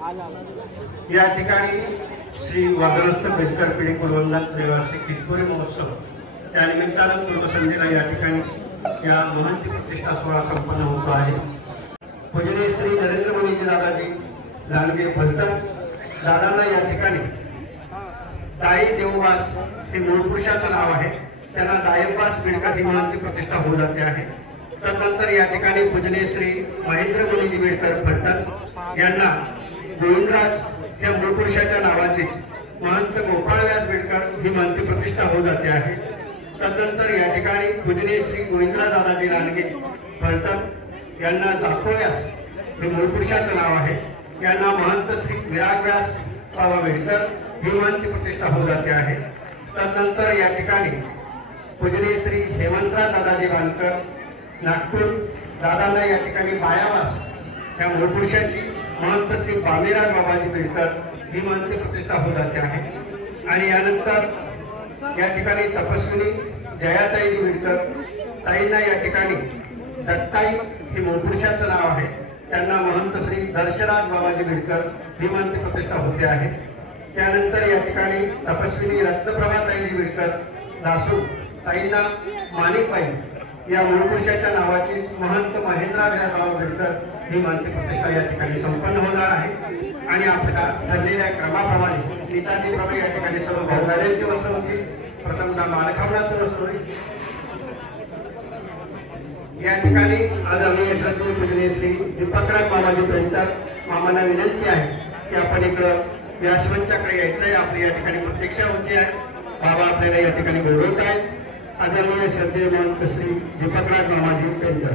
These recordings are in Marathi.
या ठिकाणी श्री वादनस्थ बेडकर पिढी कुलवंदन रहिवासी किशोरी महोत्सव त्या निमित्तानं पूर्वसंध्येला या ठिकाणी या महंती प्रतिष्ठा सोहळा संपन्न होतो आहे। पूजनीय श्री नरेंद्र मोदीजी दादाजी लांडगे फलटण दादांना या ठिकाणी दाई देववास हे मूळ पुरुषाचं नाव आहे, त्यांना दायमवास बेडकर ही महंती प्रतिष्ठा होऊ जाते आहे। तदनंतर या ठिकाणी पूजनीय श्री महेंद्र मुनीजी बेडकर फलटण यांना गोविंदराज या मूळ पुरुषाच्या नावाचीच महंत गोपाळव्यास बेडकर ही महंती प्रतिष्ठा होऊ जाते आहे। तदनंतर या ठिकाणी पूजनीय श्री गोविंदराज दादाजी लांडगे फलटण यांना जाखोव्यास हे मूळ पुरुषाचं नाव आहे, यांना महंत श्री विरागव्यास बाबा बेडकर ही महंती प्रतिष्ठा होऊ जाते आहे। तदनंतर या ठिकाणी पूजनीय श्री हेमंतराज दादाजी वानकर नागपूर दादांना या ठिकाणी बायावास या मूळ पुरुषाची महंत श्री बामीराज बाबाजी बेडकर ही महंती प्रतिष्ठा होऊ जाते आहे। आणि यानंतर या ठिकाणी तपस्विनी जयाताईजी बेडकर ताईंना या ठिकाणी दत्ताई हे मूळ पुरुषाचं नाव आहे, त्यांना महंत श्री दर्शराज बाबाजी बेडकर ही महंती प्रतिष्ठा होते आहे। त्यानंतर या ठिकाणी तपस्विनी रत्नप्रभाताईजी बेडकर दासू ताईंना माणिकबाई या मूळ पुरुषाच्या नावाची महंत महेंद्रराज बाबा बेडकर ही महंती प्रतिष्ठा या ठिकाणी संपन्न होणार आहे। आणि आपल्या ठरलेल्या क्रमाप्रमाणे निचातीप्रमाणे या ठिकाणी सर्व भाऊगाड्यांचे वस्त्र होतील। प्रथमतः मालखावनाचं वस्त्र होईल। या ठिकाणी आदरणीय श्रद्धेय पूजनीय श्री दीपकराज बाबाजी पेंटर मामांना विनंती आहे की आपण इकडं व्यासमंचाकडे यायचं आहे। आपली या ठिकाणी प्रतीक्षा होती आहे, बाबा आपल्याला या ठिकाणी बोलवत आहेत। आदरणीय श्रद्धेय महंत श्री दीपकराज मामाजी पेंटर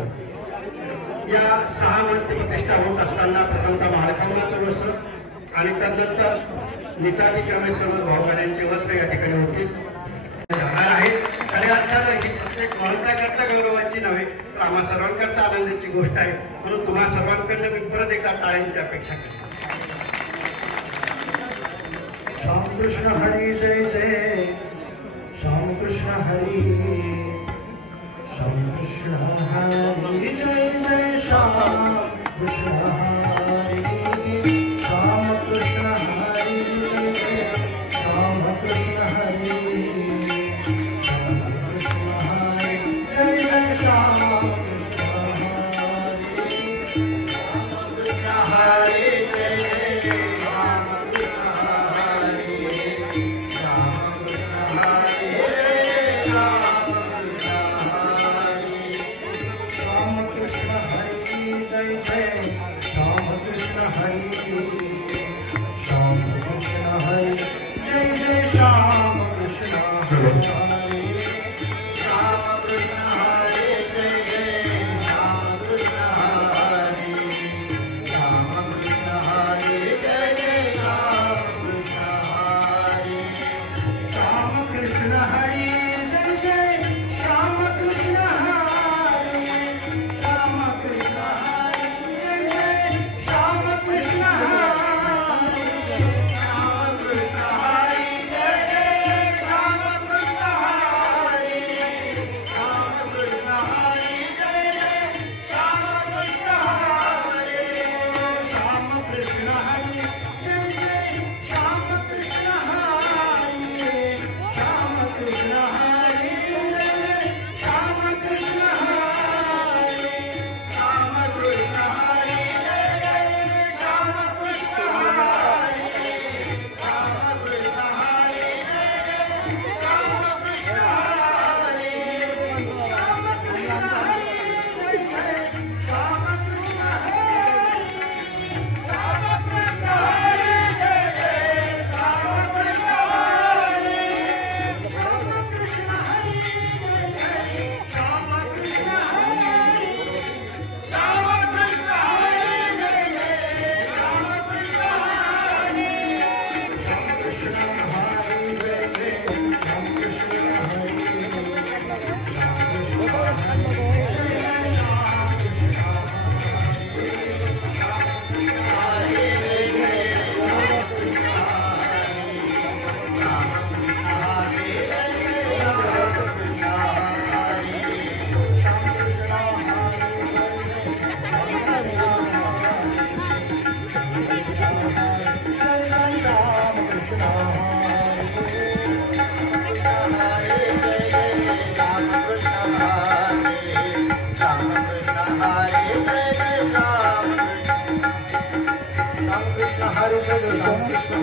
या 6 महंती प्रतिष्ठा होत असताना प्रथमतः मालखावनाचं वस्त्र आणि तदनंतर निचातीक्रमे सर्व भाऊगाड्यांचे वस्त्र या ठिकाणी होतील जाणार आहेत। खऱ्या अर्थानं ही प्रत्येक महंताकरता गौरवाची नव्हे तर आम्हा सर्वांकरता आनंदाची गोष्ट आहे, म्हणून तुम्हा सर्वांकडनं मी परत एकदा टाळ्यांची अपेक्षा करतो। श्याम कृष्ण हरी जय जय श्याम कृष्ण हरी, श्याम कृष्ण हरी जय जय श्याम कृष्ण हरी, श्याम कृष्ण हरी जय जय श्याम कृष्ण हरी, श्याम कृष्ण हरी जय जय श्याम कृष्ण हरी, श्याम कृष्ण हरी जय जय श्याम कृष्ण हरी जय श्याम कृष्ण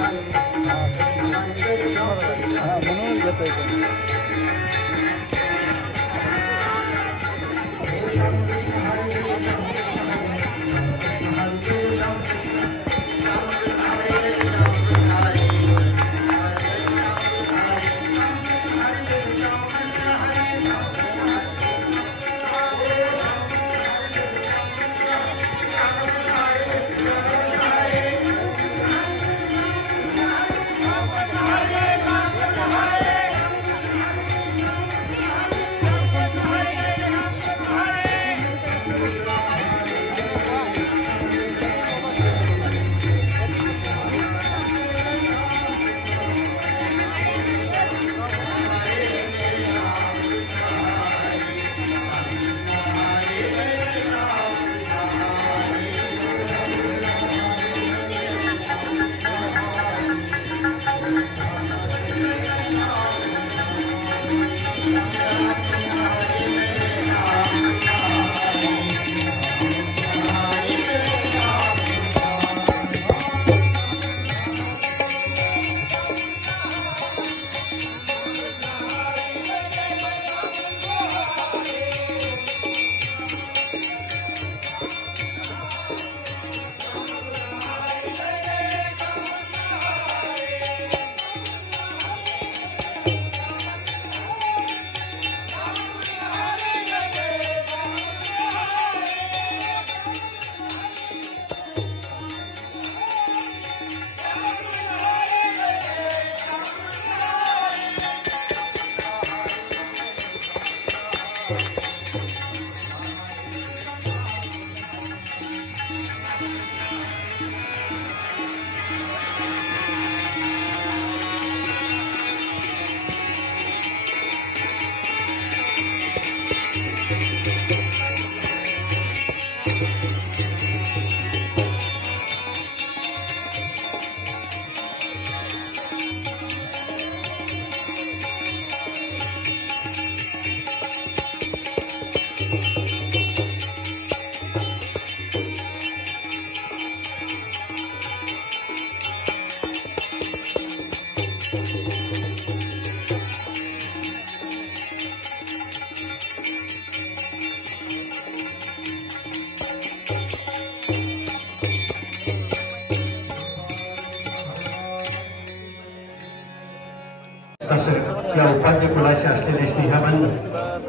या उपाध्य कुलाचे असलेले स्नेहबंध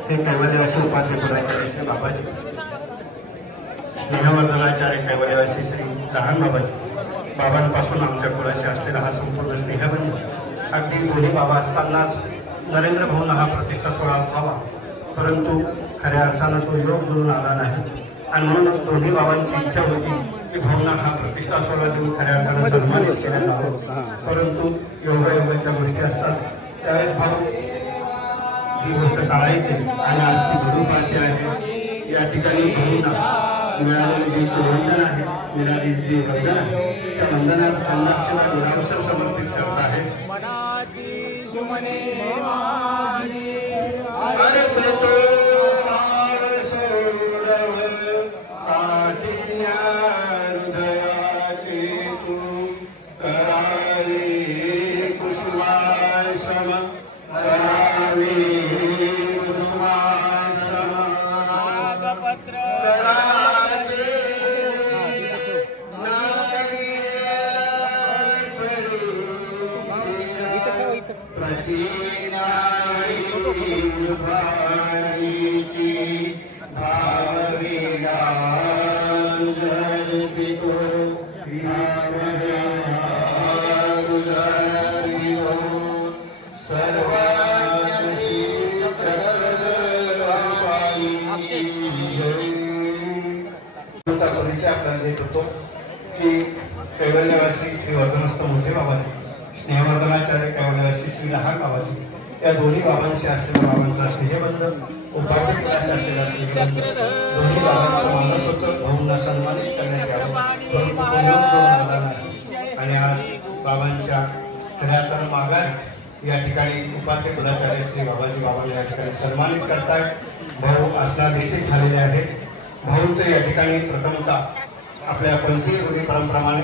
हे कैवल्यवासी उपाध्य कुलाचे श्री बाबाजी, स्नेहवर्धनाचार्य कैवल्यवासी श्री लहान बाबाजी, बाबांपासून आमच्या कुलाशी असलेला हा संपूर्ण स्नेहबंध अगदी दोन्ही बाबा असतानाच नरेंद्र भाऊंना हा प्रतिष्ठा सोहळा व्हावा, परंतु खऱ्या अर्थानं तो योग जुळून आला नाही आणि म्हणूनच दोन्ही बाबांची इच्छा होती की भाऊंना हा प्रतिष्ठा सोहळा देऊन खऱ्या अर्थानं सन्मानित केला जावा, परंतु योगायोगाच्या गोष्टी असतात त्यावेळेस भाऊ ही गोष्ट टाळायची आणि आज ती घडू पाहते आहे। या ठिकाणी भाऊंना मिळालेले जे वंदन आहे, मिळालेले जे वंदन आहे त्या वंदनात अन्नाक्षरा निरावसर समर्पित करत आहे। कैवल्यवासी श्री वर्धनस्थ मोठे बाबाजी, स्नेहवर्धनाचार्य कैवल्यवासी श्री लहान बाबाजी या दोन्ही बाबांशी असलेला बाबांचा स्नेहबंध, उपाध्य कुलाशी असलेला स्नेहबंध, दोन्ही बाबांचं मानस होतं भाऊंना सन्मानित करण्यात यावं, परंतु तो योग जुळून आला नाही आणि आज बाबांच्या खऱ्यातर माघार या ठिकाणी उपाध्य कुलाचार्य श्री बाबाजी बाबांना या ठिकाणी सन्मानित करतायत। भाऊ आसनाधिष्ठित झालेले आहेत। भाऊंचं या ठिकाणी प्रथमतः आपल्या पंथीय रूढी परंपराप्रमाणे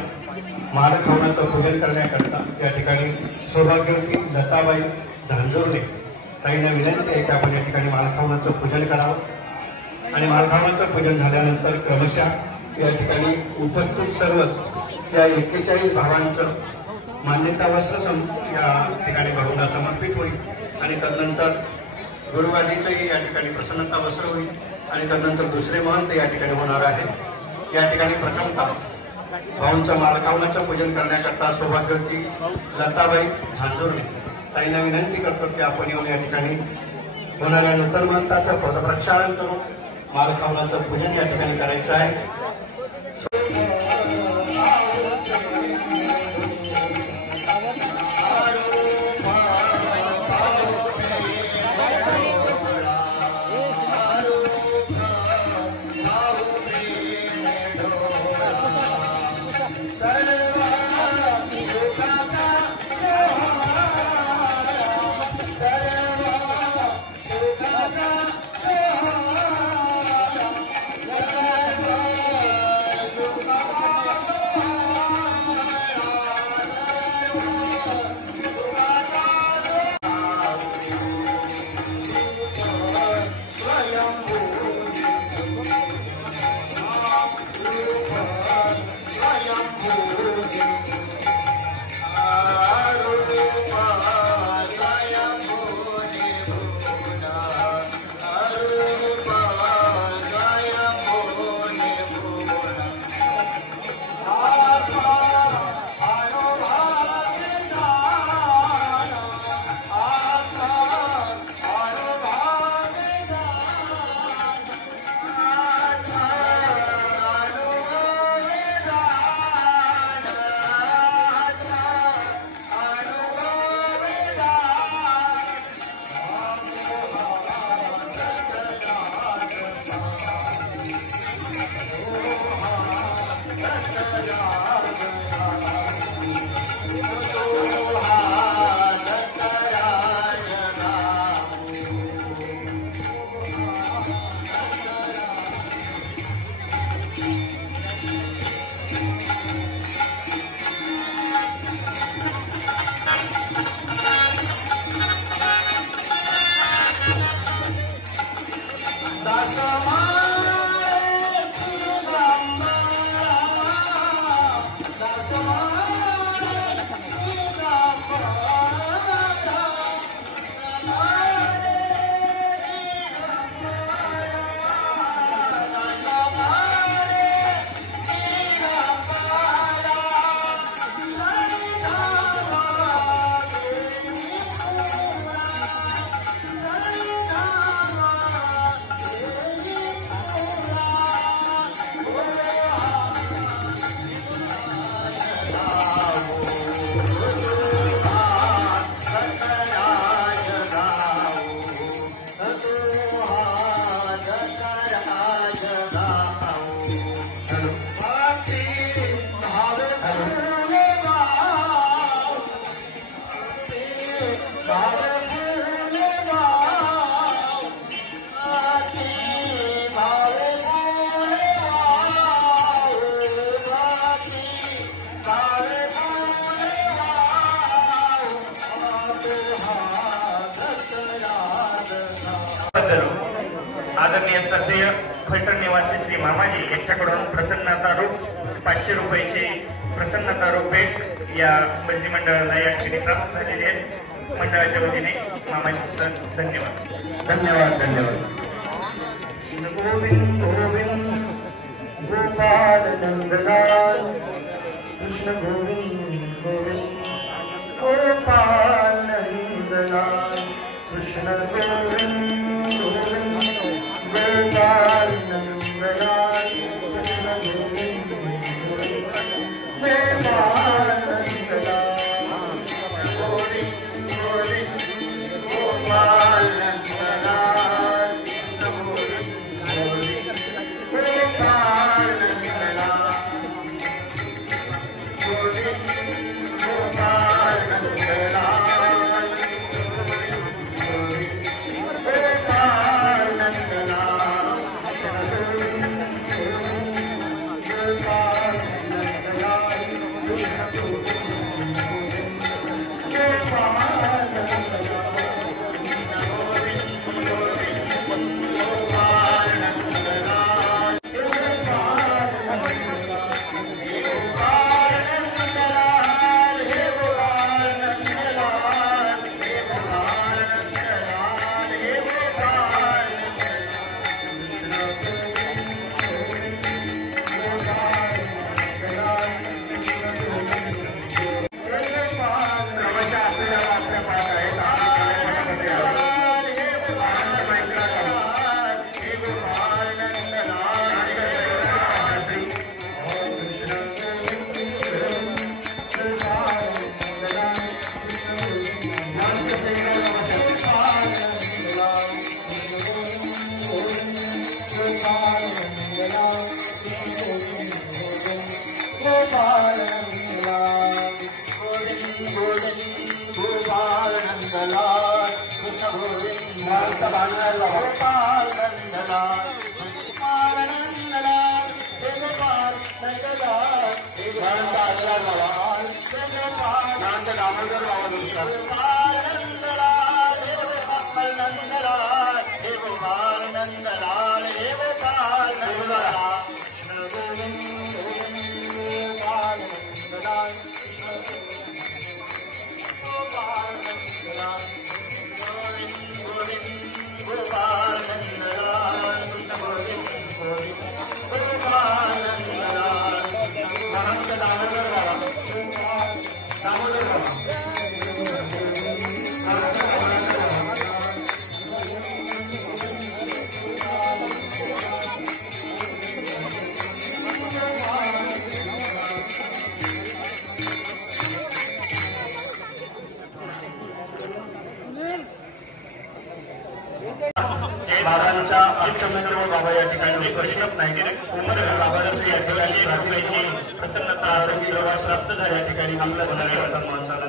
मालखावनाचं पूजन करण्याकरता या ठिकाणी सौभाग्यवती लताबाई झांजुर्णे ताईंना विनंती आहे की आपण या ठिकाणी मालखावनाचं पूजन करावं आणि मालखावनाचं पूजन झाल्यानंतर क्रमशः या ठिकाणी उपस्थित सर्वच या 41 भावांचं मान्यता वस्त्र या ठिकाणी भाऊंना समर्पित होईल आणि तदनंतर गुरुवादीचंही या ठिकाणी प्रसन्नता वस्त्र होईल आणि तदनंतर दुसरे महंत या ठिकाणी होणार आहे। या ठिकाणी प्रथमतः भाऊंचं मालखावनाचं पूजन करण्याकरता सौभाग्यवती लताबाई झांजुर्णे ताईंना विनंती करतो की आपण येऊन या ठिकाणी होणाऱ्या नूतन महंताचं पदप्रक्षालन करून मालखावनाचं पूजन या ठिकाणी करायचं आहे। आदरणीय श्रद्धेय फलटण निवासी श्री मामाजी यांच्याकडून प्रसन्नता रूप 500 रुपयाची प्रसन्नता रूप भेट या मंत्री मंडळाला या ठिकाणी प्राप्त झालेली आहे। मंडळाच्या वतीने मामाजींचं धन्यवाद। धन्यवाद धन्यवाद। गोविंद गोविंद गोपाल नंदलाल कृष्ण गोविंद गोविंद गोपाल नंदलाल कृष्ण गोविंद गोविंद गोपाल नंदलाल कृष्ण गोविंद गोविंद गोपाल नंदलाल गोविंद गोविंद गोपाल नंदलाल कृष्ण गोविंद गोविंद गोपाल नंदलाल गोविंद नंदलाल कृष्ण गोविंद गोपाल नंदलाल गोपाल नंदलाल हे गोपाल नंदलाल हे गोपाल नंदलाल हे गोपाल दामोदर गोपाल नंदलाल हे गोपाल नंदलाल हे गोपाल नंदलाल हे गोपाल नंदलाल कृष्ण गोविंद गोपाल नंदलाल गोपाल नंदलाल गोविंद गोविंद गोपाल नंदलाल कृष्ण गोविंद गोविंद गोपाल नंदलाल महंत दामोदर बाबा बाबांचा अष्टमित्र बाबा या ठिकाणी परिश्रम नाही केले उमर बाबांच्या या ठिकाणी राखण्याची प्रसन्नता संगीतवा प्राप्त झाल्या या ठिकाणी आपल्या होणारे वाटत माणसाला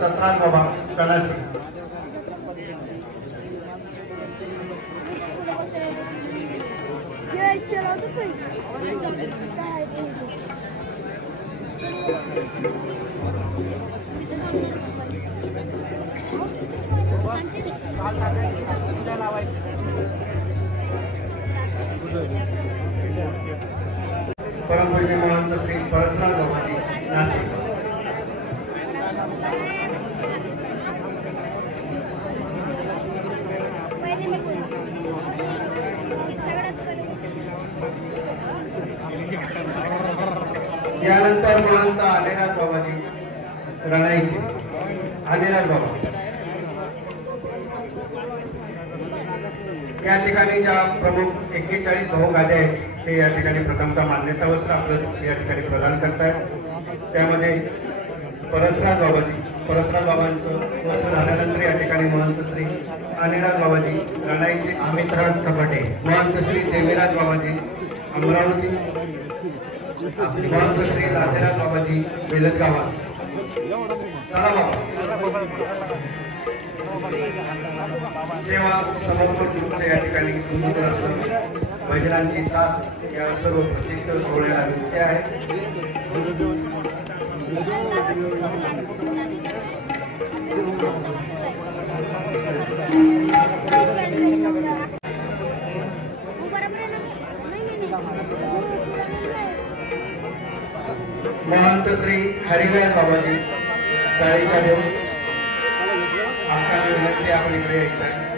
दत्तराज बाबा कलासी परमपूज्य महंत श्री परसराज बाबाजी नाशिक यानंतर महंत आदिराज बाबाजी रणाईचे आदिराज बाबा या ठिकाणी ज्या प्रमुख 41 भाऊगाद्या आहेत ते या ठिकाणी प्रथमतः मान्यता वस्त्र आपलं या ठिकाणी प्रदान करतायत त्यामध्ये परसराज बाबांचं वस्त्र झाल्यानंतर या ठिकाणी महंत श्री अनिराज बाबाजी रणाईचे अमितराज कपाटे महंत श्री देवीराज बाबाजी अमरावती महंत श्री राधेराज बाबाजी बेलतगावा चला बाबा सेवा समर्पण ग्रुपच्या या ठिकाणी सुंदर असं भजनांची साथ या सर्व प्रतिष्ठित सोहळ्याला नृत्य आहे महंत श्री हरिदास बाबाजी काळीच्या देव आपल्याला विनंती आपण इकडे यायचं आहे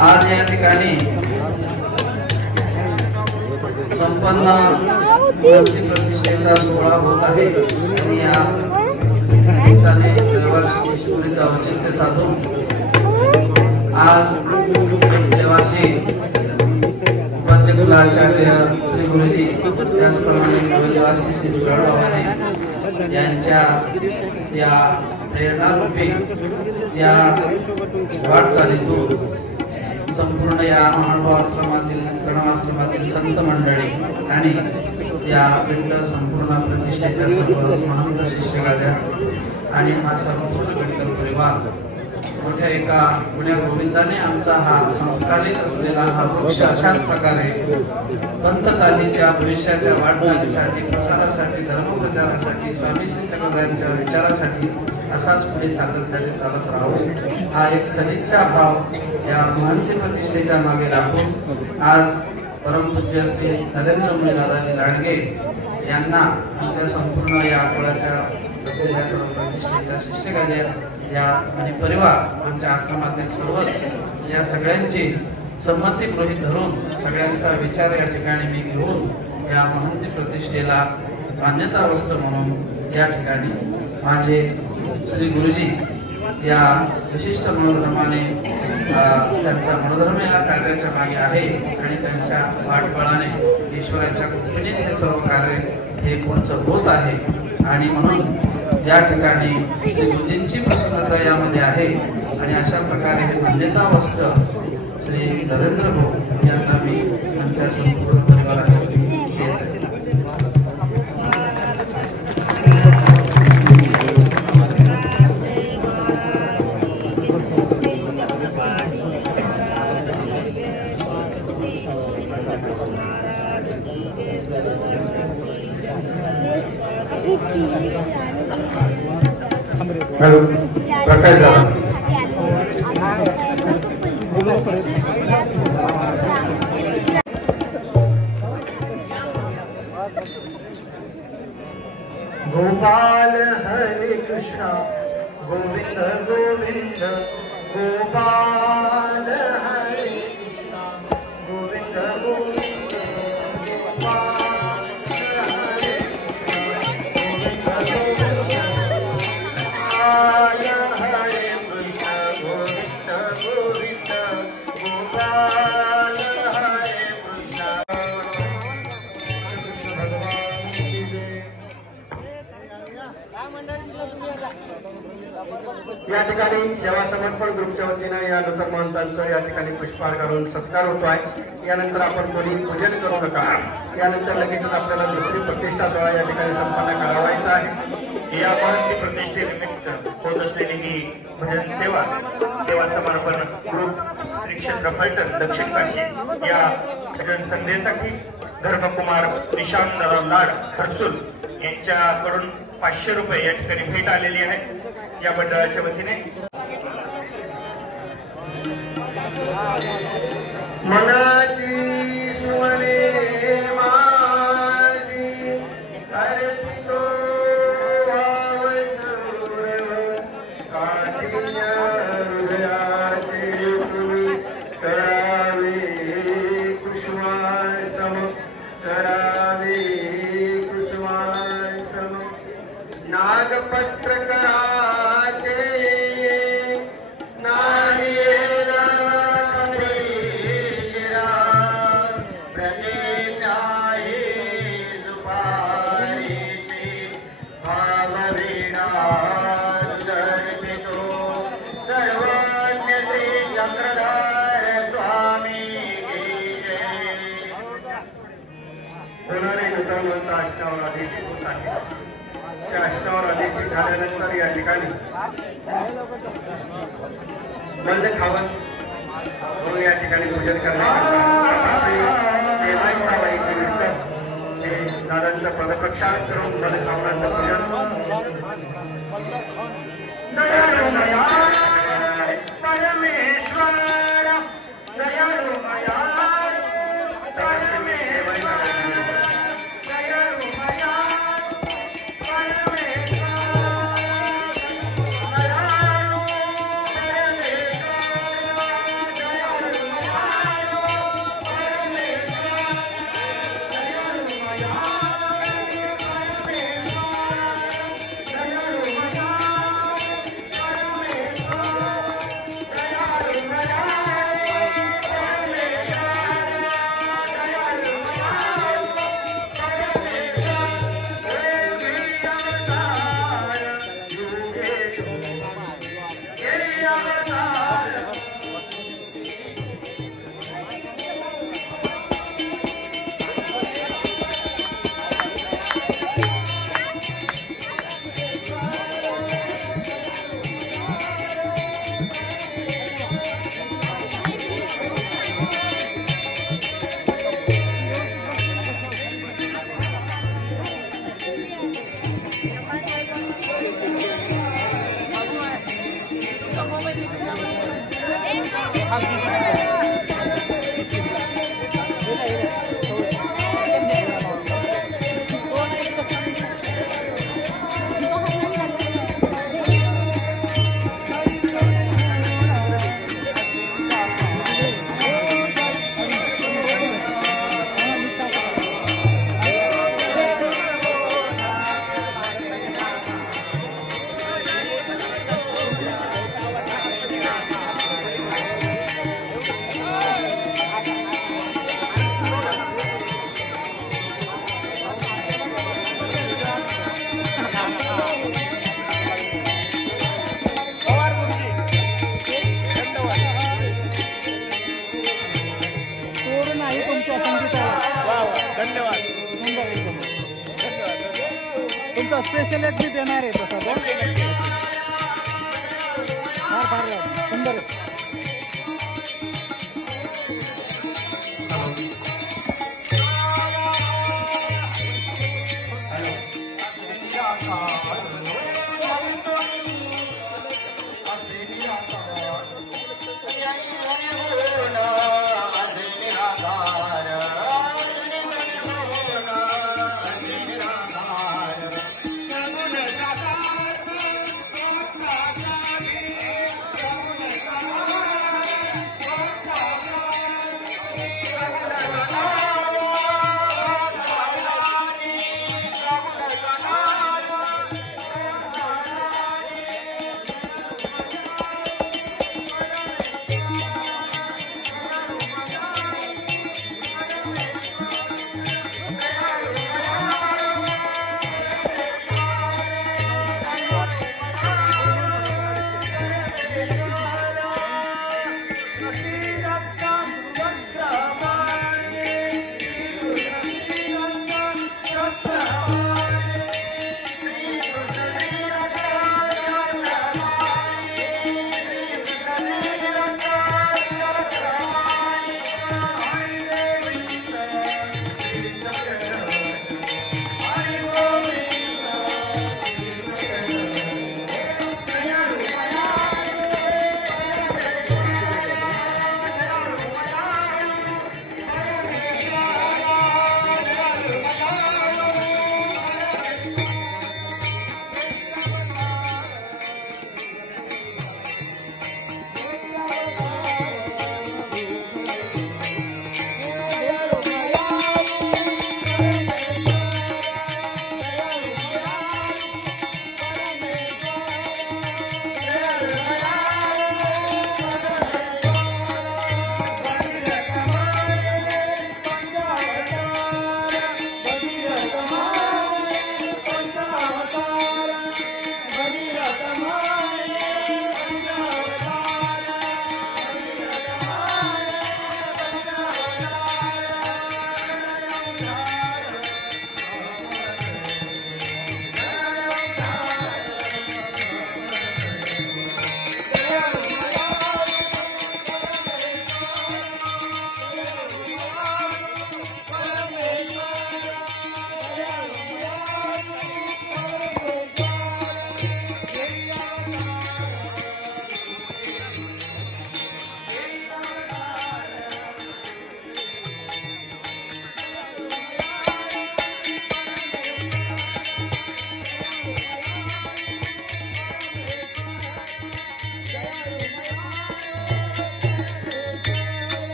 आज या ठिकाणी संपन्न मूर्ती प्रतिष्ठेचा सोहळा होत आहे आणि या निमित्ताने रविवारची स्मृतीचे औचित्य साधून आज देवासी उपाध्यकुलाचार्य श्री गुरुजी त्याचप्रमाणे देवासी श्री सुरळ बाबाजी यांच्या या प्रेरणारूपी या वाटचालीतून संपूर्ण या महानुभाव आश्रमातील प्रणवाश्रमातील संत मंडळी आणि या विठ्ठल संपूर्ण प्रतिष्ठेच्या सर्व महंत शिष्यराजा आणि हा सर्व विठ्ठल परिवार मोठ्या एका पुण्या गोविंदाने आमचा हा संस्कारित असलेला हा वृक्ष अशाच प्रकारे पंथ चालीच्या भविष्याच्या वाटचालीसाठी प्रसारासाठी धर्मप्रचारासाठी स्वामी श्री चक्रधरांच्या विचारासाठी असाच पुढे सातत्याने चालत राहू हा एक सदिच्छा भाव या महंती प्रतिष्ठेच्या मागे राखून आज परमपूज्य श्री नरेंद्र मुळे दादाजी लाडगे यांना आमच्या संपूर्ण या कुळाच्या असलेल्या सर्व प्रतिष्ठेच्या शिष्यगाद्या या आणि परिवार आमच्या आश्रमातील सर्वच या सगळ्यांची संमती गृहीत धरून सगळ्यांचा विचार या ठिकाणी मी घेऊन या महंती प्रतिष्ठेला मान्यता वस्त्र म्हणून या ठिकाणी माझे श्री गुरुजी या विशिष्ट मनोधर्माने त्यांचा मनोधर्म या कार्याच्या मागे आहे आणि त्यांच्या पाठबळाने ईश्वराच्या कृपेनेच हे सर्व कार्य हे पुढचं होत आहे आणि म्हणून या ठिकाणी श्री गुरुजींची प्रसन्नता यामध्ये आहे आणि अशा प्रकारे हे मान्यता वस्त्र श्री नरेंद्र भाऊ यांना मी त्यांच्या संपूर्ण परिवाराच्या वतीने देत आहे. हॅलो प्रकाश दादा गोपाल हरे कृष्णा गोविंद गोविंद गोपाल हरे कृष्णा गोविंद गोविंद गोपाल हरे कृष्णा गोविंद हरे कृष्ण गोविंद गोविंद गोपाल हरे कृष्ण कृष्ण भगवान की जय. या ठिकाणी सेवा समर्पण ग्रुपच्या वतीनं या नूतन माणसांचं या ठिकाणी पुष्पहार घालून सत्कार होतो आहे. यानंतर आपण कोणी पूजन करू नका. यानंतर लगेचच आपल्याला दुसरी प्रतिष्ठा सोहळा या ठिकाणी संपन्न करावायचा आहे. या महंती प्रतिष्ठेनिमित्त होत असलेली ही भजन सेवा समर्पण ग्रुप श्री क्षेत्र फलटण दक्षिण काशी या भजन संध्येसाठी धर्मकुमार निशांतराव लाड हर्सुल यांच्याकडून 500 रुपये या ठिकाणी भेट आलेली आहे. या मंडळाच्या वतीने मनाची सुमने माझी अर्पितो वावसुरव काठिण्य हृदयाचे तुम्ही करावे कुसुमार सम करावे कुसुमार सम नागपत्र कराचे नारियेला शिरा प्रणेम्याहे जुपारीचे भाववीणा दर्पितो सर्वज्ञ श्री चक्रधार स्वामी की जय. होणारे नूतन अष्टावर अधिष्ठित होत आहे. त्या अष्टावर अधिष्ठित झाल्यानंतर या ठिकाणी बंद खावण म्हणून या ठिकाणी पूजन दादांचं पदप्रक्षालन करून बंद खावणाचं पूजन परमेश्वर दयाळुमया तुमचा स्पेशल एक मी देणार आहे तसा फार सुंदर आहे.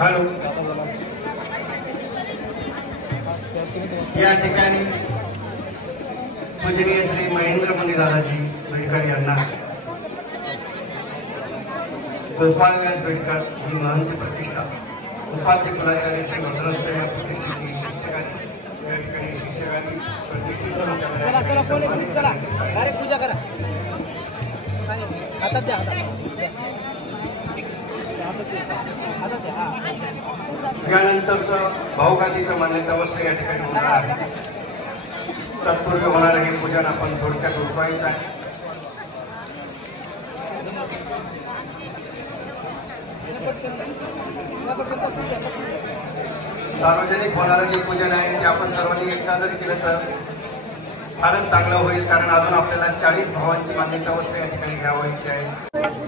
हॅलो, या ठिकाणी पूजनीय श्री महेंद्र मुनी दादाजी बेडकर यांना गोपाल व्यास बेडकर ही महंत प्रतिष्ठा उपाध्य कुलाचार्य श्री वर्धनस्थ या प्रतिष्ठेची शिष्यगादी या ठिकाणी शिष्यगादी प्रतिष्ठित पूजा करा. हातात द्या, यानंतरचं भाऊगादीचं मान्यता वस्त्र या ठिकाणी होणार आहे. तत्पूर्वी होणारं हे पूजन आपण थोडक्यात उरवायचं आहे. सार्वजनिक होणारं जे पूजन आहे ते आपण सर्वांनी एकदा जर केलं तर फारच चांगलं होईल, कारण अजून आपल्याला 40 भावांची मान्यता वस्त्र या ठिकाणी घ्यावायची आहे.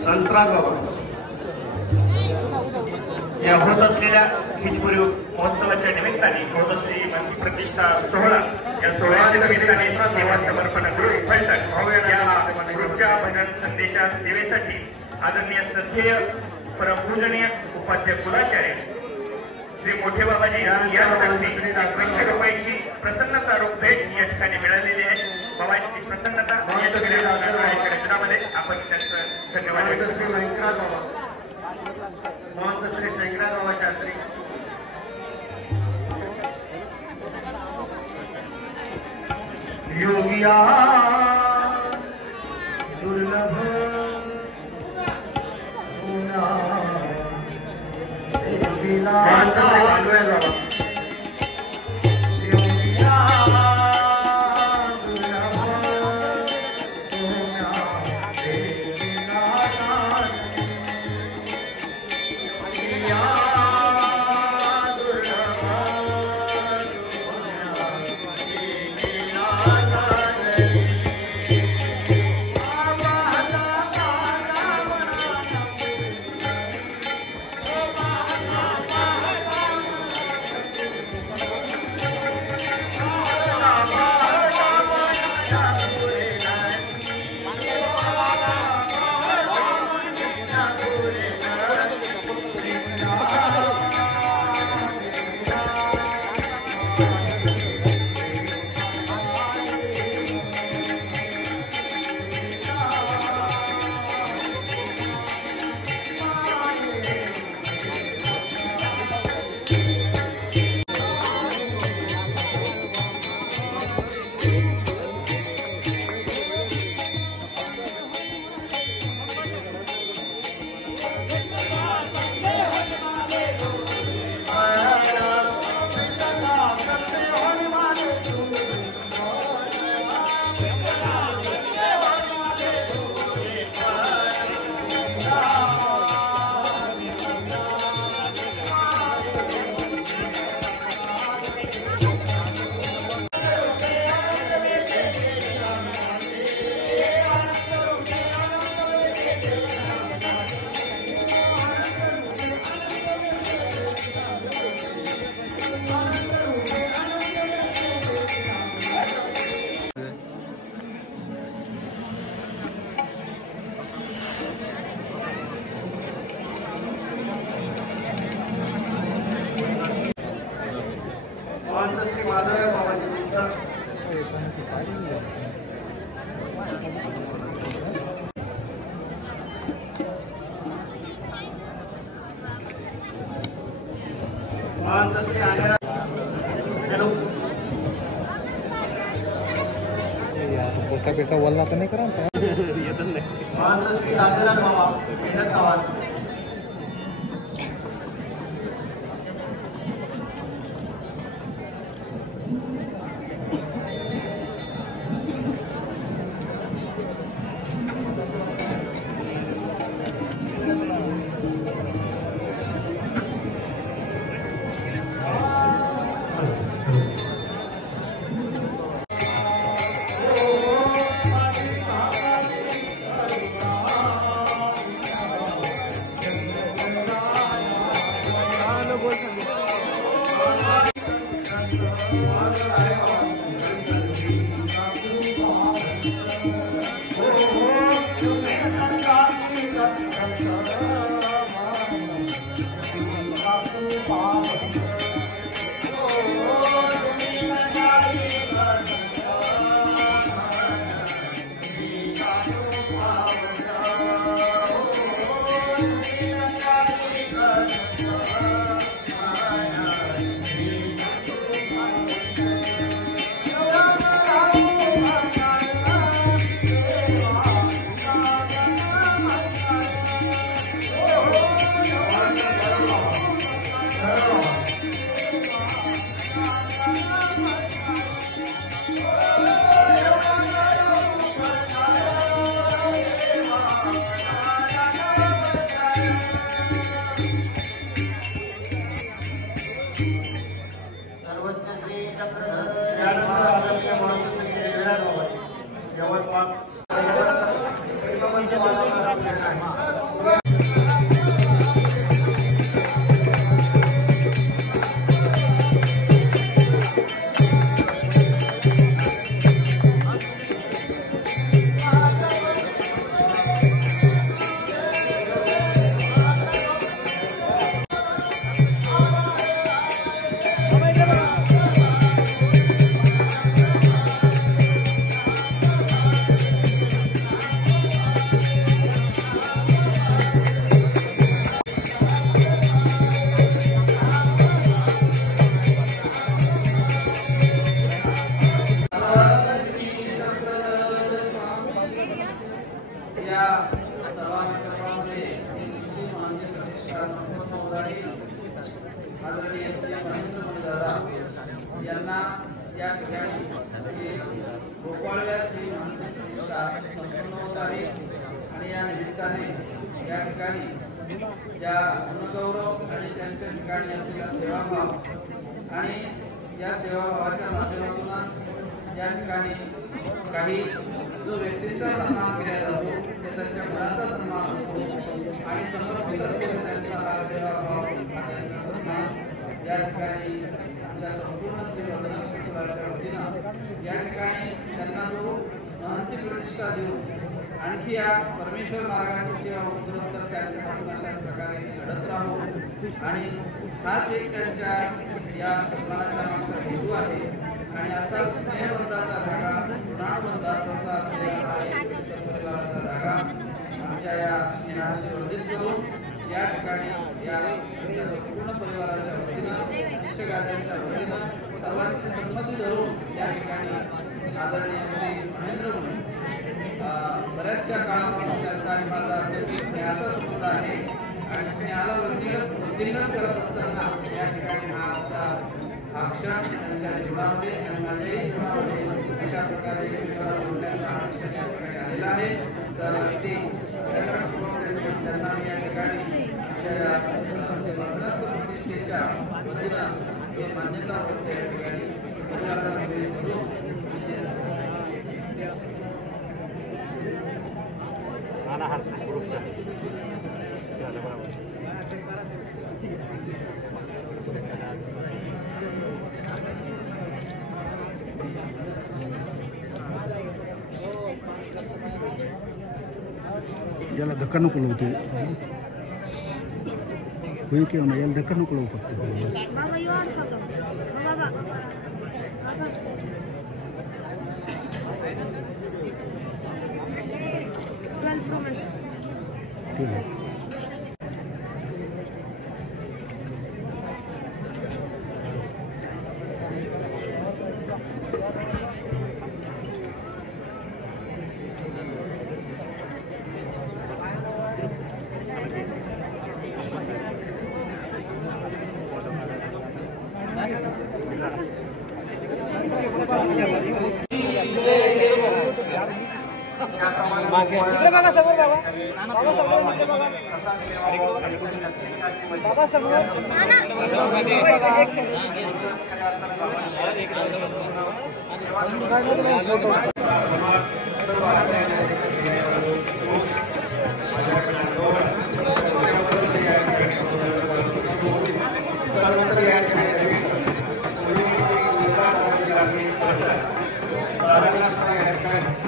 संतराज बाबा या होत असलेल्या खिचपुरी महोत्सवाच्या निमित्ताने होत असलेली महंती प्रतिष्ठा सोहळा, या सोहळ्याच्या निमित्ताने सेवा समर्पण ग्रुप फलटण या ग्रुपच्या भजन संध्येच्या सेवेसाठी आदरणीय श्रद्धेय परमपूजनीय उपाध्य कुलाचार्य श्री मोठे बाबाजी यासाठी 500 रुपयाची प्रसन्नता रूप भेट या ठिकाणी मिळालेली आहे. बाबांची प्रसन्नता कार्यक्रमामध्ये आपण त्यांचं धन्यवाद महंत श्री व्यंकराज बाबा, महंत श्री शंकराज बाबा शास्त्री, योगिया दुर्लभ माधवराज बाबाजींचा महंत श्री आनेरा हॅलो पोटा पेटा वल्ला तर नाही करा महंत श्री राजाराज बाबा मेहनत गावात यांना या ठिकाणी गोपाळव्या श्री संपन्न होत आहे आणि या निमित्ताने या ठिकाणी ज्या गुणगौरव आणि त्यांच्या ठिकाणी असलेला सेवाभाव आणि या सेवाभावाच्या माध्यमातूनच या ठिकाणी काही जो व्यक्तीचा सन्मान केला जातो ते त्यांच्या गुणाचा सन्मान असतो आणि समर्पित असलेला त्यांचा हा सेवाभाव हा त्यांचा सन्मान या ठिकाणी या संपूर्ण सेवा संकुलाच्या वतीनं या ठिकाणी त्यांना जो महंती प्रतिष्ठा देऊन आणखी या परमेश्वर मार्गाची सेवा उत्तरोत्तर त्यांच्या हातून अशा प्रकारे घडत राहू आणि हाच एक त्यांच्या या सन्मानाच्या मागचा हेतू आहे आणि असा स्नेहबंधाचा धागा ऋणानुबंधाचा असलेला हा एक परिवाराचा धागा आमच्या या स्नेहाशी वर्धित करून या ठिकाणी या संपूर्ण परिवाराच्या वतीनं निष्ठगाद्यांच्या वतीनं सर्वांची संमती धरून या ठिकाणी आदरणीय श्री महेंद्र मुनी बऱ्याचशा काळापासून त्यांचा आणि माझा अत्यंत स्नेहाचा संबंध आहे आणि स्नेहाला वृद्धिंगत करत असताना या ठिकाणी हा हा क्षण त्यांच्या जीवनामध्ये आणि माझ्याही जीवनामध्ये अशा प्रकारे एकमेकाला जोडण्याचा हा क्षण या ठिकाणी आलेला आहे तर अगदी त्यांना या ठिकाणी प्रतिष्ठेच्या वतीनं हे मान्यता असते या ठिकाणी याला धक्का नको लावतो होई किंवा याला धक्का नको लावू फक्त बाबा दादांना सुद्धा या ठिकाणी